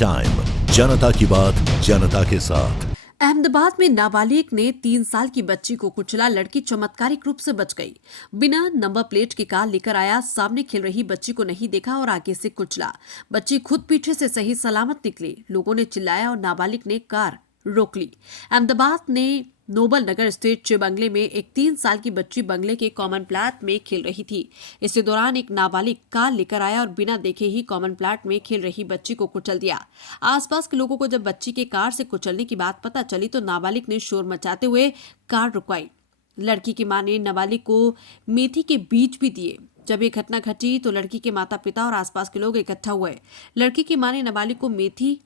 Time, जनता की बात जनता के साथ। अहमदाबाद में नाबालिग ने 3 साल की बच्ची को कुचला। लड़की चमत्कारिक रूप से बच गई। बिना नंबर प्लेट की कार लेकर आया, सामने खेल रही बच्ची को नहीं देखा और आगे से कुचला। बच्ची खुद पीछे से सही सलामत निकली। लोगों ने चिल्लाया और नाबालिग ने कार रोक ली। अहमदाबाद ने नोबल नगर स्टेट चे बंगले में एक 3 साल की बच्ची बंगले के कॉमन प्लाट में खेल रही थी। इसी दौरान एक नाबालिग कार लेकर आया और बिना देखे ही कॉमन प्लाट में खेल रही बच्ची को कुचल दिया। आसपास के लोगों को जब बच्ची के कार से कुचलने की बात पता चली तो नाबालिग ने शोर मचाते हुए कार रुकवाई। लड़की की मां ने नाबालिग को मेथी के बीज भी दिए। जब ये घटना घटी तो लड़की के माता पिता और आसपास के लोग इकट्ठा हुए। लड़की की मां ने नाबालिग को मेथी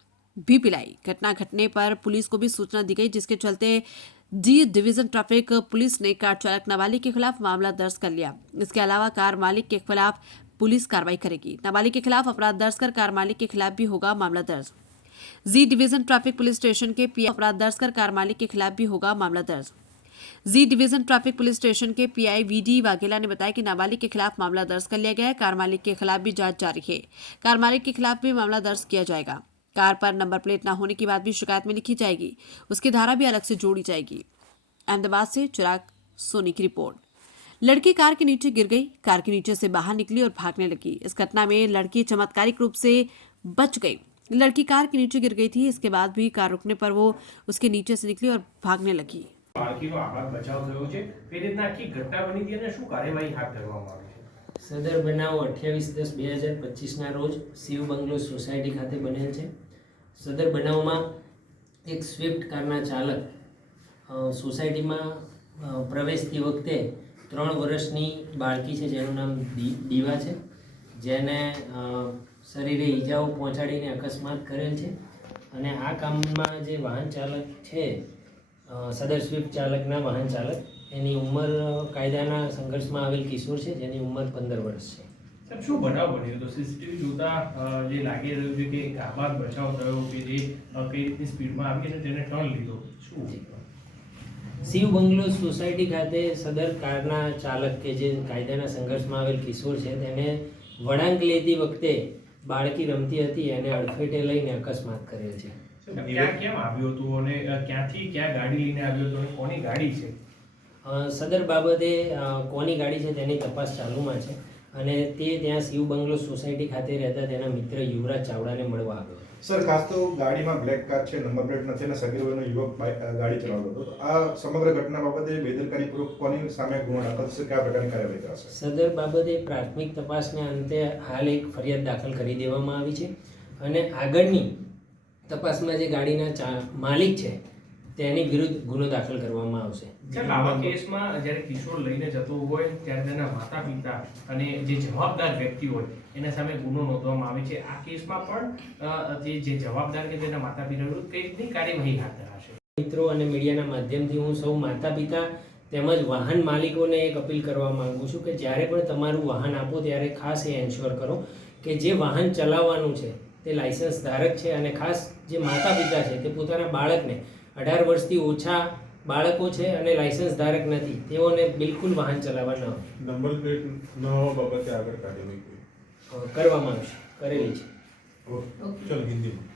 भी पिलाई। घटना घटने पर पुलिस को भी सूचना दी गई, जिसके चलते डी डिवीजन ट्रैफिक पुलिस ने कार चालक नाबालिग के खिलाफ मामला दर्ज कर लिया। इसके अलावा कार मालिक के खिलाफ पुलिस कार्रवाई करेगी। नाबालिग के खिलाफ अपराध दर्ज कर कार मालिक के खिलाफ भी होगा मामला दर्ज। जी डिवीजन ट्रैफिक पुलिस स्टेशन के पीआई अपराध दर्ज कर कार मालिक के खिलाफ भी होगा मामला दर्ज। जी डिवीजन ट्रैफिक पुलिस स्टेशन के पीआई वीडी वाघेला ने बताया कि नाबालिग के खिलाफ मामला दर्ज कर लिया गया है। कार मालिक के खिलाफ भी जांच जारी है। कार मालिक के खिलाफ भी मामला दर्ज किया जाएगा। कार पर नंबर प्लेट न होने की बात भी शिकायत में लिखी जाएगी। उसकी धारा भी अलग से जोड़ी जाएगी। अहमदाबाद से चिराग सोनी की रिपोर्ट। लड़की कार के नीचे गिर गई। कार के नीचे से बाहर निकली और भागने लगी। इस घटना में लड़की चमत्कारिक रूप से बच गई। लड़की कार के नीचे गिर गई थी। इसके बाद भी कार रुकने पर वो उसके नीचे से निकली और भागने लगी। બાળકીનો આઘાત બચાવ થયો છે તે રીતના આખી ઘટના બની હતી અને શું કાર્યવાહી હાથ ધરવામાં આવી છે? સદર બનાવ 28/10/2025 ના રોજ શિવ બંગલો સોસાયટી ખાતે બનેલ છે। સદર બનાવમાં એક સ્વિફ્ટ કારના ચાલક સોસાયટીમાં પ્રવેશતી વખતે 3 વર્ષની બાળકી છે જેનું નામ દીવા છે, જેને શરીરે ઈજાઓ પહોંચાડીને અકસ્માત કરેલ છે। અને આ કામમાં જે વાહન ચાલક છે સદર સ્વિફ્ટ ચાલકના વાહન ચાલક, એની ઉંમર કાયદાના સંઘર્ષમાં આવેલ કિશોર છે, જેની ઉંમર 15 વર્ષ છે। સાહેબ, શું બનાવ બન્યો તો? સીસીટીવી જોતા જે લાગી રહ્યું છે કે એક આઘાત બચાવ થયો કે જે કઈ રીતની સ્પીડમાં આવી અને તેને ટર્ન લીધો, શું? શિવ બંગલો સોસાયટી ખાતે સદર કારના ચાલક કે જે કાયદાના સંઘર્ષમાં આવેલ કિશોર છે તેને વળાંક લેતી વખતે બાળકી રમતી હતી અને અડફેટે લઈને અકસ્માત કરેલ છે। ક્યાં કેમ આવ્યો હતો અને ક્યાંથી ક્યાં ગાડી લઈને આવ્યો હતો અને કોની ગાડી છે? સદર બાબતે કોની ગાડી છે તેની તપાસ ચાલુમાં છે અને તે ત્યાં શિવ બંગલો સોસાયટી ખાતે રહેતા તેના મિત્ર યુવરાજ ચાવડાને મળવા આવ્યો હતો। સર, ખાસ તો ગાડીમાં બ્લેક કાર છે, નંબર પ્લેટ નથી અને સગીર વયનો યુવક ગાડી ચલાવતો હતો। તો આ સમગ્ર ઘટના બાબતે બેદરકારીપૂર્વક કોની સામે ગુનો દાખલ થશે, કયા પ્રકારની કાર્યવાહી કરાશે? સદર બાબતે પ્રાથમિક તપાસને અંતે હાલ એક ફરિયાદ દાખલ કરી દેવામાં આવી છે અને આગળની તપાસમાં જે ગાડીના માલિક છે તેની વિરુદ્ધ ગુનો દાખલ કરવામાં આવશે। આવા કેસમાં જ્યારે કિશોર લઈને જતો હોય ત્યારે તેના માતા પિતા અને જે જવાબદાર વ્યક્તિ હોય એના સામે ગુનો નોંધવામાં આવે છે। આ કેસમાં પણ જે જવાબદાર કે તેના માતા પિતા વિરુદ્ધ કઈ રીતની કાર્યવાહી હાથ ધરાશે? મિત્રો અને મીડિયાના માધ્યમથી હું સૌ માતા પિતા તેમજ વાહન માલિકોને એક અપીલ કરવા માંગુ છું કે જ્યારે પણ તમારું વાહન આપો ત્યારે ખાસ એ એન્શ્યોર કરો કે જે વાહન ચલાવવાનું છે તે લાયસન્સ ધારક છે અને ખાસ જે માતા પિતા છે તે પોતાના બાળકને 18 વર્ષથી ઓછા બાળકો છે અને લાયસન્સ ધારક નથી તેઓને બિલકુલ વાહન ચલાવવા ન આવે। નંબર પ્લેટ ન હોવા બાબતે આગળ કાર્યવાહી કરવામાં આવશે, કરેલી છે। ચલો હિન્દીમાં